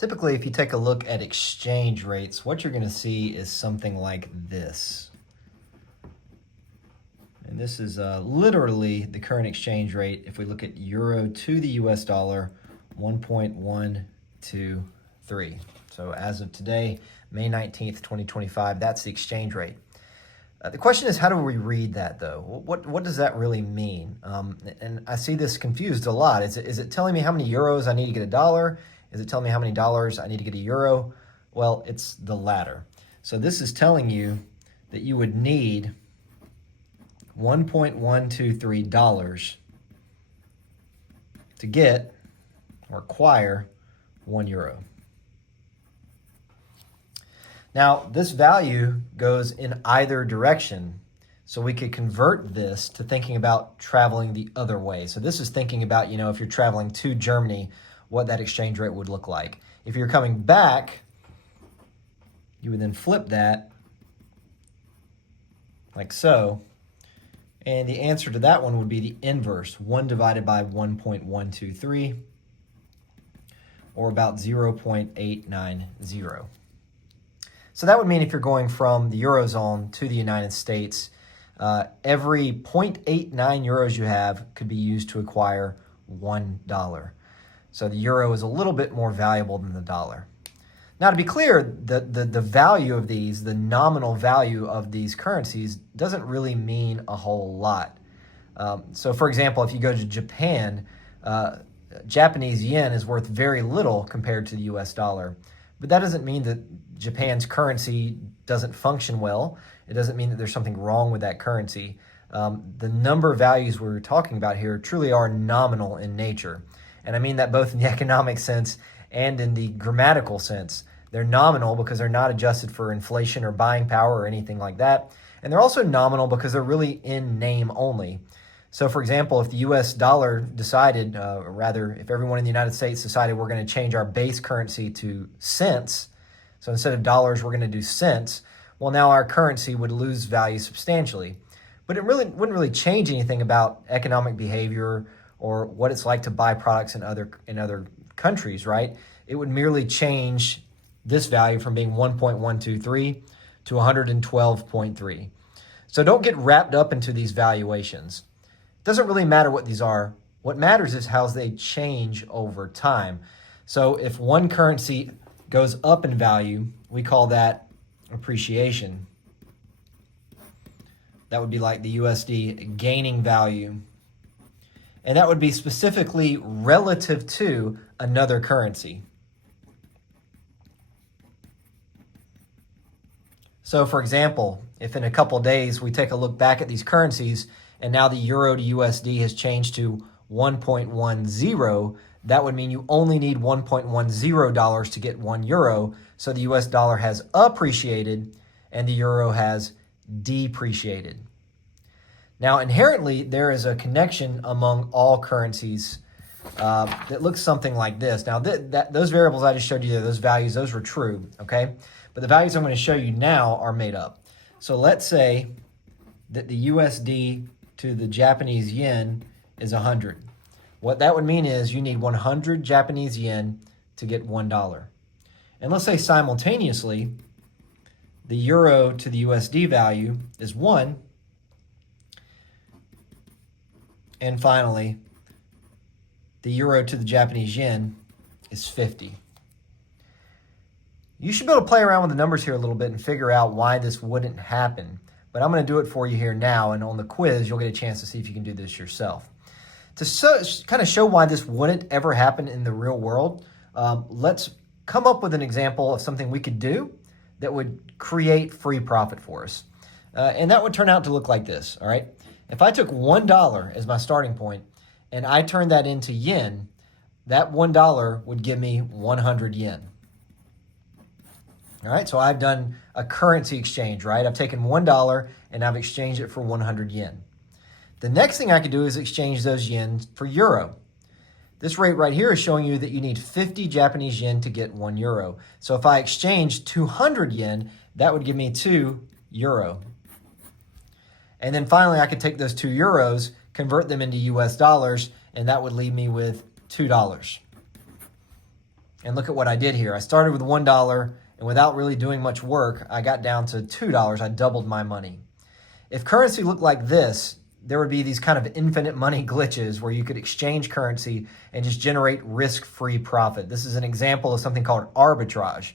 Typically, if you take a look at exchange rates, what you're going to see is something like this. And this is literally the current exchange rate. If we look at euro to the US dollar, 1.123. So as of today, May 19th, 2025, that's the exchange rate. The question is, how do we read that, though? What does that really mean? And I see this confused a lot. Is it telling me how many euros I need to get a dollar? Is it telling me how many dollars I need to get a euro? Well, it's the latter. So this is telling you that you would need $1.123 to get or acquire 1 euro. Now, this value goes in either direction, so we could convert this to thinking about traveling the other way. So this is thinking about, if you're traveling to Germany, what that exchange rate would look like. If you're coming back, you would then flip that like so, and the answer to that one would be the inverse, 1 divided by 1.123, or about 0.890. So that would mean if you're going from the Eurozone to the United States, every 0.89 euros you have could be used to acquire $1. So the euro is a little bit more valuable than the dollar. Now, to be clear, the value of these, the nominal value of these currencies, doesn't really mean a whole lot. So, for example, if you go to Japan, Japanese yen is worth very little compared to the US dollar. But that doesn't mean that Japan's currency doesn't function well. It doesn't mean that there's something wrong with that currency. The number values we're talking about here truly are nominal in nature. And I mean that both in the economic sense and in the grammatical sense. They're nominal because they're not adjusted for inflation or buying power or anything like that. And they're also nominal because they're really in name only. So, for example, if the US dollar decided, or rather, if everyone in the United States decided we're going to change our base currency to cents, so instead of dollars, we're going to do cents, well, now our currency would lose value substantially. But it really wouldn't really change anything about economic behavior or what it's like to buy products in other countries, right? It would merely change this value from being 1.123 to 112.3. So don't get wrapped up into these valuations. It doesn't really matter what these are. What matters is how they change over time. So if one currency goes up in value, we call that appreciation. That would be like the USD gaining value. And that would be specifically relative to another currency. So, for example, if in a couple days we take a look back at these currencies and now the euro to USD has changed to 1.10, that would mean you only need $1.10 to get 1 euro. So the US dollar has appreciated and the euro has depreciated. Now, inherently, there is a connection among all currencies that looks something like this. Now, those variables I just showed you there, those values, those were true, okay? But the values I'm going to show you now are made up. So let's say that the USD to the Japanese yen is 100. What that would mean is you need 100 Japanese yen to get $1. And let's say simultaneously, the euro to the USD value is 1. And finally, the euro to the Japanese yen is 50. You should be able to play around with the numbers here a little bit and figure out why this wouldn't happen. But I'm going to do it for you here now, and on the quiz, you'll get a chance to see if you can do this yourself. To kind of show why this wouldn't ever happen in the real world, let's come up with an example of something we could do that would create free profit for us. And that would turn out to look like this, all right? If I took $1 as my starting point and I turned that into yen, that $1 would give me 100 yen. All right, so I've done a currency exchange, right? I've taken $1 and I've exchanged it for 100 yen. The next thing I could do is exchange those yen for euro. This rate right here is showing you that you need 50 Japanese yen to get 1 euro. So if I exchange 200 yen, that would give me 2 euro. And then finally, I could take those 2 euros, convert them into US dollars, and that would leave me with $2. And look at what I did here. I started with $1, and without really doing much work, I got down to $2. I doubled my money. If currency looked like this, there would be these kind of infinite money glitches where you could exchange currency and just generate risk-free profit. This is an example of something called arbitrage.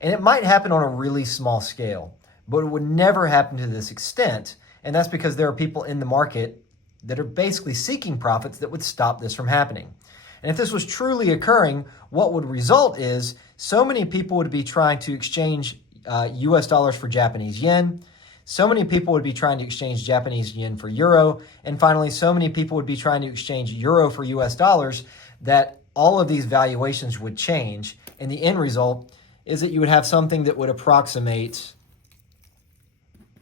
And it might happen on a really small scale, but it would never happen to this extent. And that's because there are people in the market that are basically seeking profits that would stop this from happening. And if this was truly occurring, what would result is so many people would be trying to exchange US dollars for Japanese yen. So many people would be trying to exchange Japanese yen for euro. And finally, so many people would be trying to exchange euro for US dollars that all of these valuations would change. And the end result is that you would have something that would approximate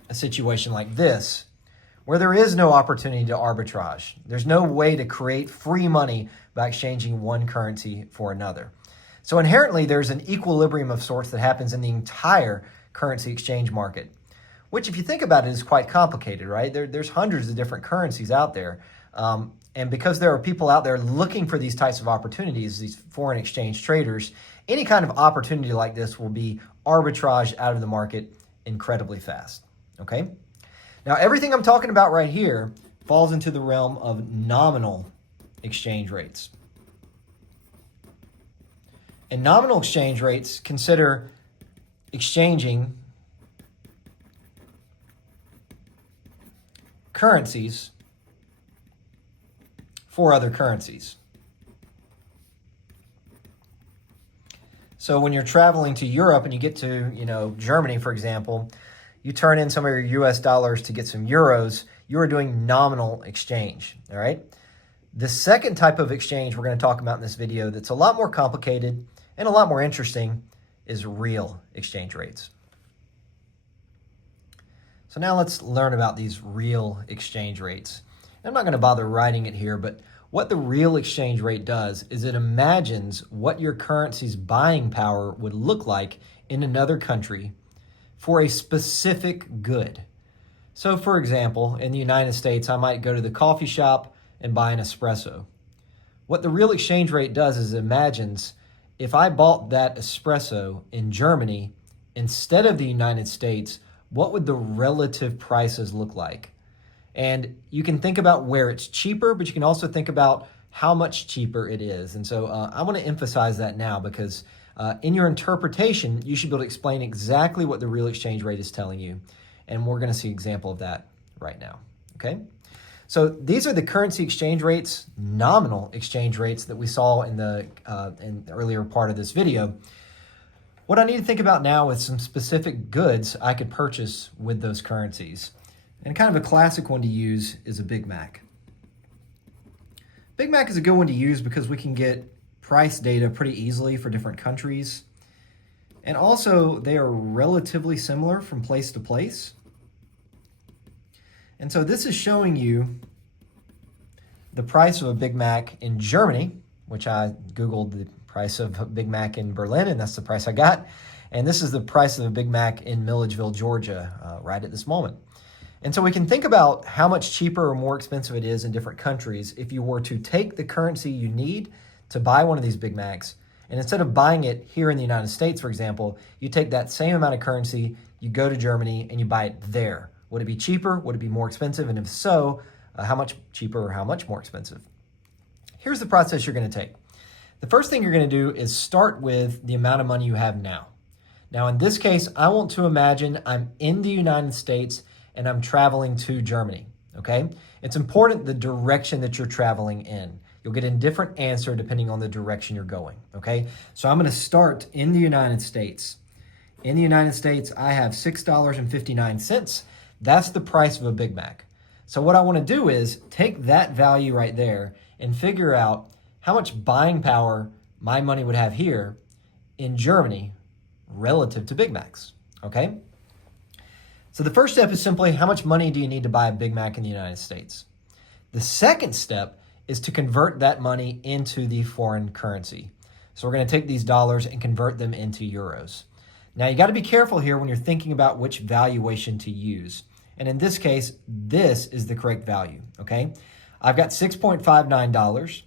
a situation like this, where there is no opportunity to arbitrage. There's no way to create free money by exchanging one currency for another. So inherently, there's an equilibrium of sorts that happens in the entire currency exchange market, which if you think about it is quite complicated, right? There's hundreds of different currencies out there. And because there are people out there looking for these types of opportunities, these foreign exchange traders, any kind of opportunity like this will be arbitraged out of the market incredibly fast, okay? Now, everything I'm talking about right here falls into the realm of nominal exchange rates. And nominal exchange rates consider exchanging currencies for other currencies. So when you're traveling to Europe and you get to, Germany, for example, you turn in some of your US dollars to get some euros, you are doing nominal exchange, all right? The second type of exchange we're going to talk about in this video that's a lot more complicated and a lot more interesting is real exchange rates. So now let's learn about these real exchange rates. I'm not going to bother writing it here, but what the real exchange rate does is it imagines what your currency's buying power would look like in another country for a specific good. So for example, in the United States, I might go to the coffee shop and buy an espresso. What the real exchange rate does is it imagines if I bought that espresso in Germany instead of the United States, what would the relative prices look like? And you can think about where it's cheaper, but you can also think about how much cheaper it is. And so I want to emphasize that now because in your interpretation, you should be able to explain exactly what the real exchange rate is telling you. And we're going to see an example of that right now, okay? So these are the currency exchange rates, nominal exchange rates that we saw in the earlier part of this video. What I need to think about now is some specific goods I could purchase with those currencies. And kind of a classic one to use is a Big Mac. Big Mac is a good one to use because we can get price data pretty easily for different countries. And also they are relatively similar from place to place. And so this is showing you the price of a Big Mac in Germany, which I Googled the price of a Big Mac in Berlin, and that's the price I got. And this is the price of a Big Mac in Milledgeville, Georgia, right at this moment. And so we can think about how much cheaper or more expensive it is in different countries if you were to take the currency you need to buy one of these Big Macs, and instead of buying it here in the United States, for example, you take that same amount of currency, you go to Germany, and you buy it there. Would it be cheaper? Would it be more expensive? And if so, how much cheaper or how much more expensive? Here's the process you're going to take. The first thing you're going to do is start with the amount of money you have now. Now, in this case, I want to imagine I'm in the United States and I'm traveling to Germany, okay? It's important the direction that you're traveling in. You'll get a different answer depending on the direction you're going, okay? So I'm going to start in the United States. In the United States, I have $6.59. That's the price of a Big Mac. So what I want to do is take that value right there and figure out how much buying power my money would have here in Germany relative to Big Macs, okay? So the first step is simply how much money do you need to buy a Big Mac in the United States? The second step is to convert that money into the foreign currency. So we're going to take these dollars and convert them into euros. Now you got to be careful here when you're thinking about which valuation to use. And in this case, this is the correct value, okay? I've got $6.59.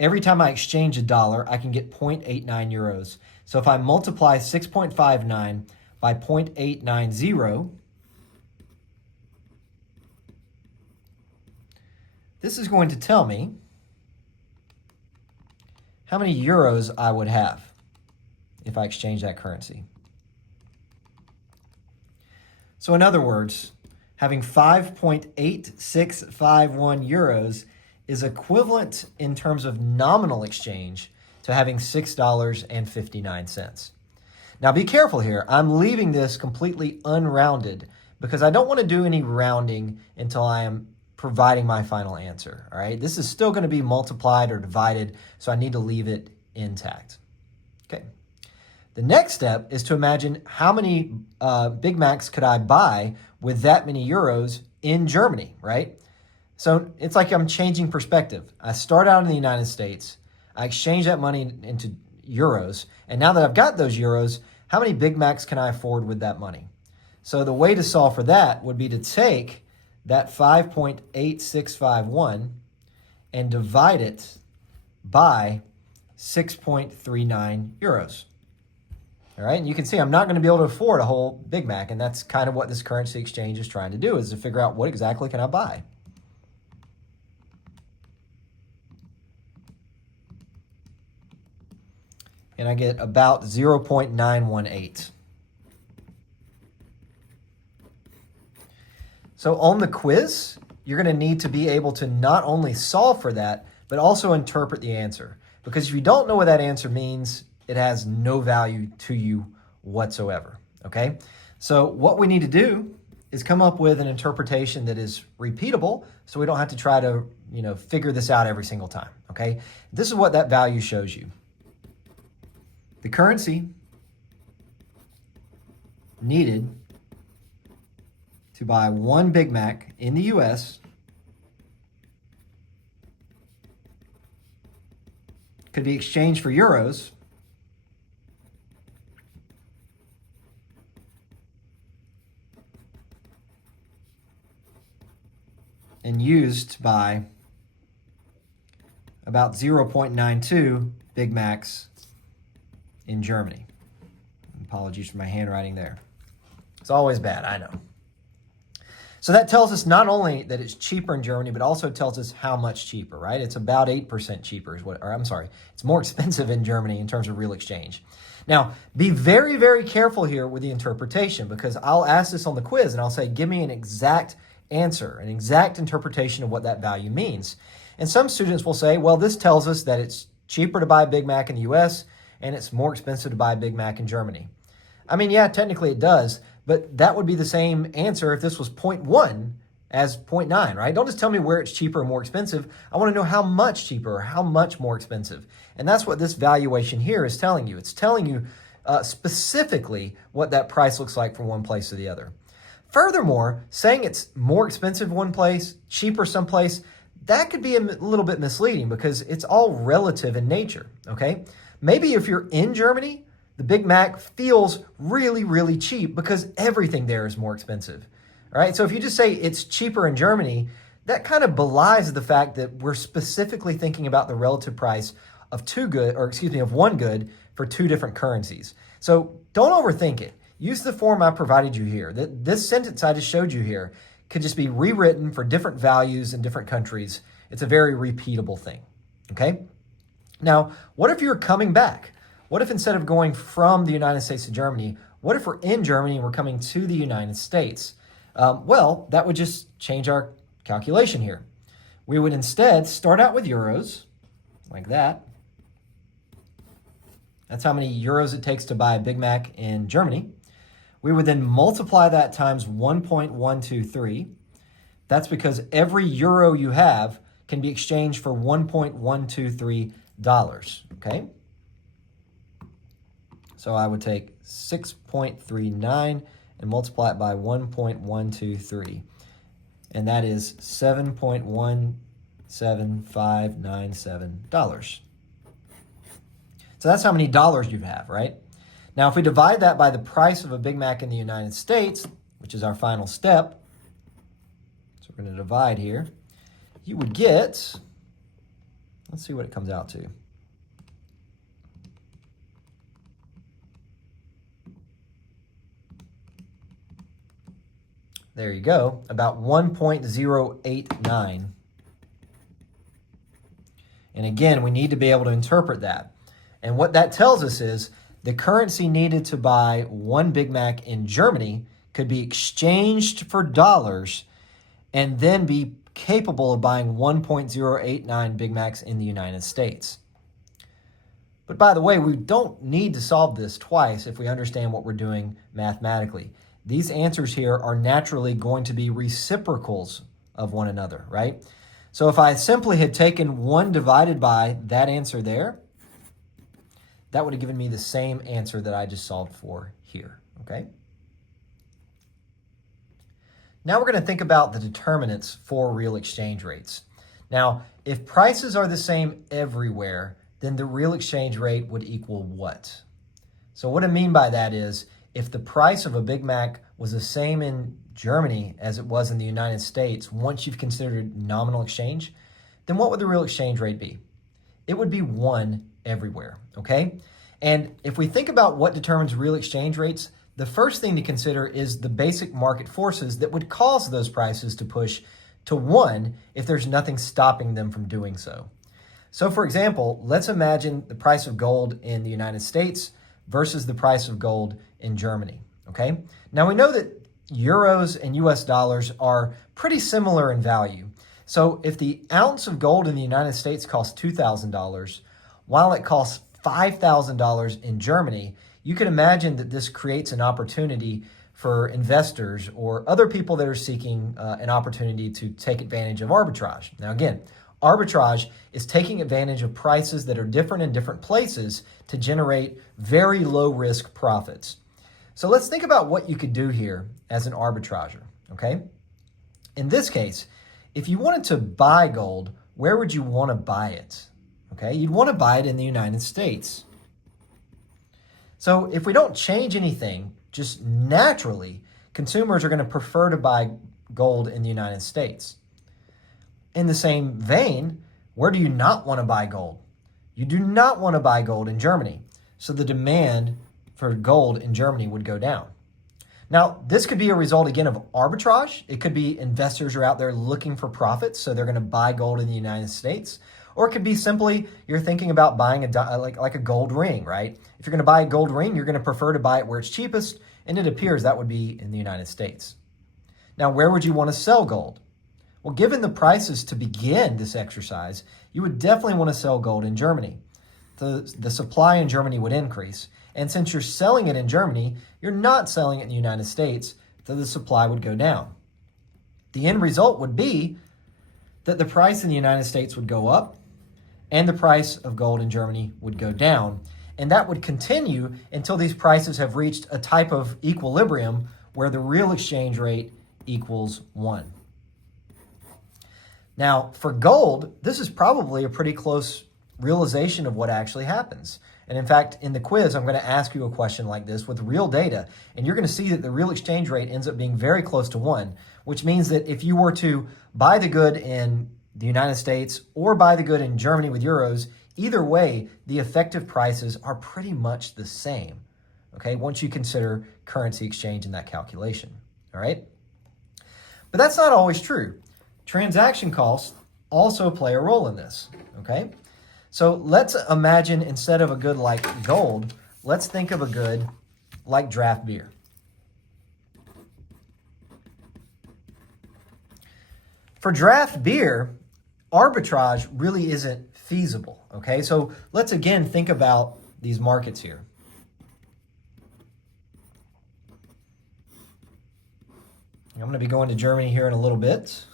every time I exchange a dollar, I can get 0.89 euros. So if I multiply 6.59 by 0.890, this is going to tell me how many euros I would have if I exchange that currency. So in other words, having 5.8651 euros is equivalent in terms of nominal exchange to having $6.59. Now be careful here. I'm leaving this completely unrounded because I don't want to do any rounding until I am providing my final answer. All right, this is still going to be multiplied or divided, so I need to leave it intact. Okay. The next step is to imagine how many Big Macs could I buy with that many euros in Germany, right? So it's like I'm changing perspective. I start out in the United States, I exchange that money into euros, and now that I've got those euros, how many Big Macs can I afford with that money? So the way to solve for that would be to take that 5.8651 and divide it by 6.39 euros. All right, and you can see I'm not going to be able to afford a whole Big Mac, and that's kind of what this currency exchange is trying to do, is to figure out what exactly can I buy. And I get about 0.918. So on the quiz, you're going to need to be able to not only solve for that, but also interpret the answer. Because if you don't know what that answer means, it has no value to you whatsoever, okay? So what we need to do is come up with an interpretation that is repeatable so we don't have to try to, figure this out every single time, okay? This is what that value shows you. The currency needed to buy one Big Mac in the US could be exchanged for euros and used to buy about 0.92 Big Macs in Germany. Apologies for my handwriting there. It's always bad, I know. So that tells us not only that it's cheaper in Germany, but also tells us how much cheaper, right? It's about 8% cheaper, it's more expensive in Germany in terms of real exchange. Now, be very, very careful here with the interpretation, because I'll ask this on the quiz and I'll say, give me an exact answer, an exact interpretation of what that value means. And some students will say, well, this tells us that it's cheaper to buy a Big Mac in the US and it's more expensive to buy a Big Mac in Germany. I mean, yeah, technically it does, but that would be the same answer if this was 0.1 as 0.9, right? Don't just tell me where it's cheaper or more expensive. I want to know how much cheaper or how much more expensive. And that's what this valuation here is telling you. It's telling you specifically what that price looks like from one place to the other. Furthermore, saying it's more expensive one place, cheaper someplace, that could be a little bit misleading because it's all relative in nature, okay? Maybe if you're in Germany, the Big Mac feels really, really cheap because everything there is more expensive, all right? So if you just say it's cheaper in Germany, that kind of belies the fact that we're specifically thinking about the relative price of one good for two different currencies. So don't overthink it. Use the form I provided you here. This sentence I just showed you here could just be rewritten for different values in different countries. It's a very repeatable thing, okay? Now, what if you're coming back? What if instead of going from the United States to Germany, what if we're in Germany and we're coming to the United States? Well, that would just change our calculation here. We would instead start out with euros, like that. That's how many euros it takes to buy a Big Mac in Germany. We would then multiply that times 1.123. That's because every euro you have can be exchanged for $1.123, okay? So I would take 6.39 and multiply it by 1.123. And that is $7.17597. So that's how many dollars you have, right? Now, if we divide that by the price of a Big Mac in the United States, which is our final step, so we're going to divide here, you would get, Let's see what it comes out to. There you go, about 1.089. And again, we need to be able to interpret that. And what that tells us is the currency needed to buy one Big Mac in Germany could be exchanged for dollars and then be capable of buying 1.089 Big Macs in the United States. But by the way, we don't need to solve this twice if we understand what we're doing mathematically. These answers here are naturally going to be reciprocals of one another, right? So if I simply had taken 1 divided by that answer there, that would have given me the same answer that I just solved for here, okay? Now we're going to think about the determinants for real exchange rates. Now, if prices are the same everywhere, then the real exchange rate would equal what? So what I mean by that is, if the price of a Big Mac was the same in Germany as it was in the United States, once you've considered nominal exchange, then what would the real exchange rate be? It would be 1 everywhere, okay? And if we think about what determines real exchange rates, the first thing to consider is the basic market forces that would cause those prices to push to 1 if there's nothing stopping them from doing so. So for example, let's imagine the price of gold in the United States versus the price of gold in Germany, okay? Now we know that euros and US dollars are pretty similar in value. So if the ounce of gold in the United States costs $2,000, while it costs $5,000 in Germany, you can imagine that this creates an opportunity for investors or other people that are seeking an opportunity to take advantage of arbitrage. Now again, arbitrage is taking advantage of prices that are different in different places to generate very low risk profits. So let's think about what you could do here as an arbitrager, okay? In this case, if you wanted to buy gold, where would you want to buy it? Okay, you'd want to buy it in the United States. So if we don't change anything, just naturally, consumers are going to prefer to buy gold in the United States. In the same vein, where do you not want to buy gold? You do not want to buy gold in Germany. So the demand for gold in Germany would go down. Now, this could be a result, again, of arbitrage. It could be investors are out there looking for profits, so they're going to buy gold in the United States. Or it could be simply you're thinking about buying like a gold ring, right? If you're going to buy a gold ring, you're going to prefer to buy it where it's cheapest, and it appears that would be in the United States. Now, where would you want to sell gold? Well, given the prices to begin this exercise, you would definitely want to sell gold in Germany. The supply in Germany would increase. And since you're selling it in Germany, you're not selling it in the United States, so the supply would go down. The end result would be that the price in the United States would go up and the price of gold in Germany would go down. And that would continue until these prices have reached a type of equilibrium where the real exchange rate equals 1. Now, for gold, this is probably a pretty close realization of what actually happens. And in fact, in the quiz, I'm going to ask you a question like this with real data, and you're going to see that the real exchange rate ends up being very close to 1, which means that if you were to buy the good in the United States or buy the good in Germany with euros, either way, the effective prices are pretty much the same, okay, once you consider currency exchange in that calculation, all right? But that's not always true. Transaction costs also play a role in this, okay? So let's imagine instead of a good like gold, let's think of a good like draft beer. For draft beer, arbitrage really isn't feasible, okay? So let's again think about these markets here. I'm going to be going to Germany here in a little bit.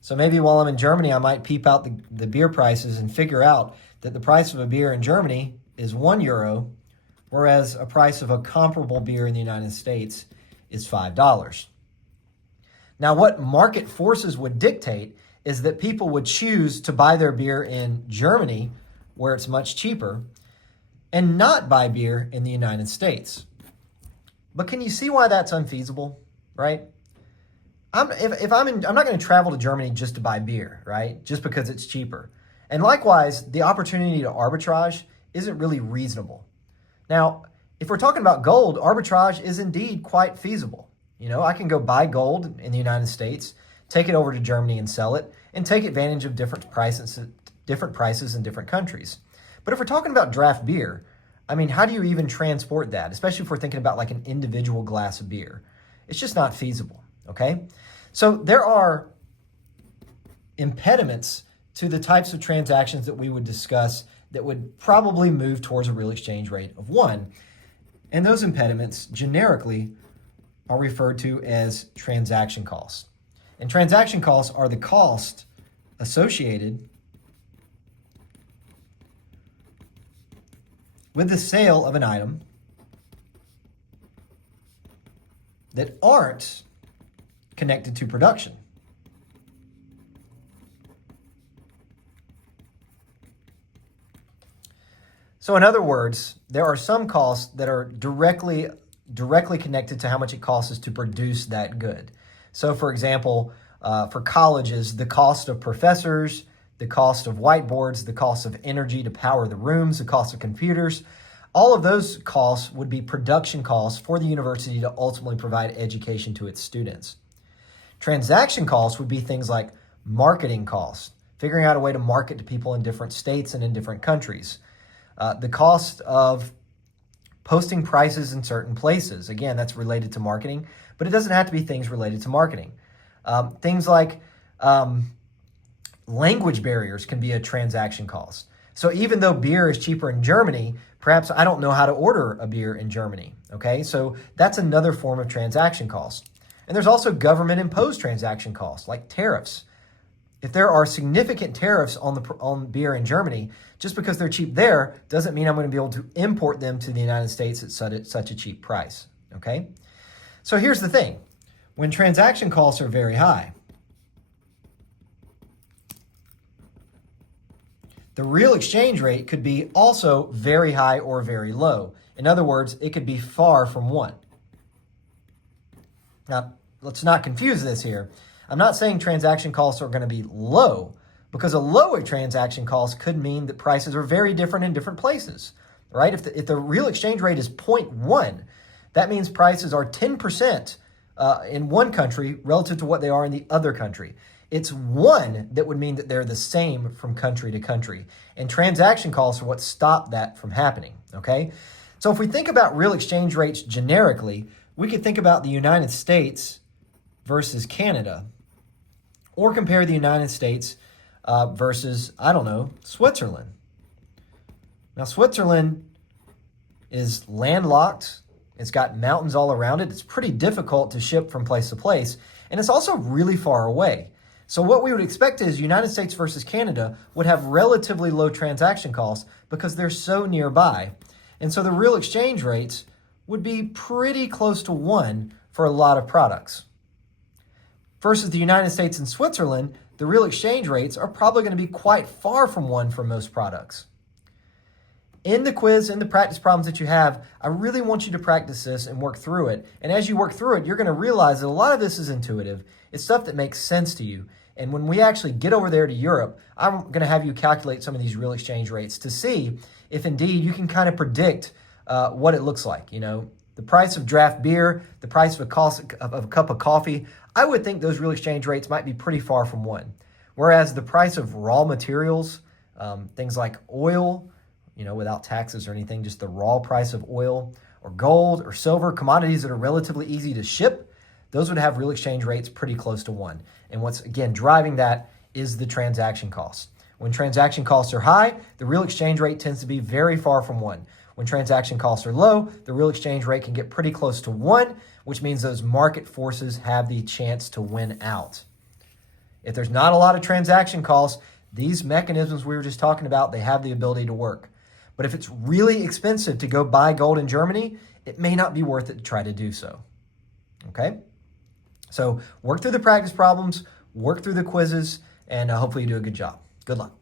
So maybe while I'm in Germany, I might peep out the beer prices and figure out that the price of a beer in Germany is €1, whereas a price of a comparable beer in the United States is $5. Now, what market forces would dictate is that people would choose to buy their beer in Germany, where it's much cheaper, and not buy beer in the United States. But can you see why that's unfeasible, right? I'm not going to travel to Germany just to buy beer, right? Just because it's cheaper. And likewise, the opportunity to arbitrage isn't really reasonable. Now, if we're talking about gold, arbitrage is indeed quite feasible. I can go buy gold in the United States, take it over to Germany and sell it, and take advantage of different prices in different countries. But if we're talking about draft beer, how do you even transport that? Especially if we're thinking about like an individual glass of beer. It's just not feasible, okay? So there are impediments to the types of transactions that we would discuss that would probably move towards a real exchange rate of 1. And those impediments generically are referred to as transaction costs. And transaction costs are the cost associated with the sale of an item that aren't connected to production. So in other words, there are some costs that are directly connected to how much it costs us to produce that good. So for example, for colleges, the cost of professors, the cost of whiteboards, the cost of energy to power the rooms, the cost of computers, all of those costs would be production costs for the university to ultimately provide education to its students. Transaction costs would be things like marketing costs, figuring out a way to market to people in different states and in different countries. The cost of posting prices in certain places. Again, that's related to marketing, but it doesn't have to be things related to marketing. Things like language barriers can be a transaction cost. So even though beer is cheaper in Germany, perhaps I don't know how to order a beer in Germany, okay? So that's another form of transaction cost. And there's also government-imposed transaction costs, like tariffs. If there are significant tariffs on beer in Germany, just because they're cheap there doesn't mean I'm going to be able to import them to the United States at such a cheap price, okay? So here's the thing. When transaction costs are very high, the real exchange rate could be also very high or very low. In other words, it could be far from 1. Now, let's not confuse this here. I'm not saying transaction costs are going to be low, because a lower transaction cost could mean that prices are very different in different places, right? If the real exchange rate is 0.1, that means prices are 10% in one country relative to what they are in the other country. It's 1 that would mean that they're the same from country to country. And transaction costs are what stop that from happening, okay? So if we think about real exchange rates generically, we could think about the United States versus Canada, or compare the United States versus, Switzerland. Now, Switzerland is landlocked. It's got mountains all around it. It's pretty difficult to ship from place to place, and it's also really far away. So what we would expect is United States versus Canada would have relatively low transaction costs because they're so nearby. And so the real exchange rates would be pretty close to 1 for a lot of products. Versus the United States and Switzerland, the real exchange rates are probably going to be quite far from 1 for most products. In the quiz, in the practice problems that you have, I really want you to practice this and work through it. And as you work through it, you're going to realize that a lot of this is intuitive. It's stuff that makes sense to you. And when we actually get over there to Europe, I'm going to have you calculate some of these real exchange rates to see if indeed you can kind of predict what it looks like. The price of draft beer, the price of a cup of coffee, I would think those real exchange rates might be pretty far from 1. Whereas the price of raw materials, things like oil, without taxes or anything, just the raw price of oil, or gold or silver, commodities that are relatively easy to ship, those would have real exchange rates pretty close to 1. And what's, again, driving that is the transaction costs. When transaction costs are high, the real exchange rate tends to be very far from 1. When transaction costs are low, the real exchange rate can get pretty close to 1, which means those market forces have the chance to win out. If there's not a lot of transaction costs, these mechanisms we were just talking about, they have the ability to work. But if it's really expensive to go buy gold in Germany, it may not be worth it to try to do so. Okay? So work through the practice problems, work through the quizzes, and hopefully you do a good job. Good luck.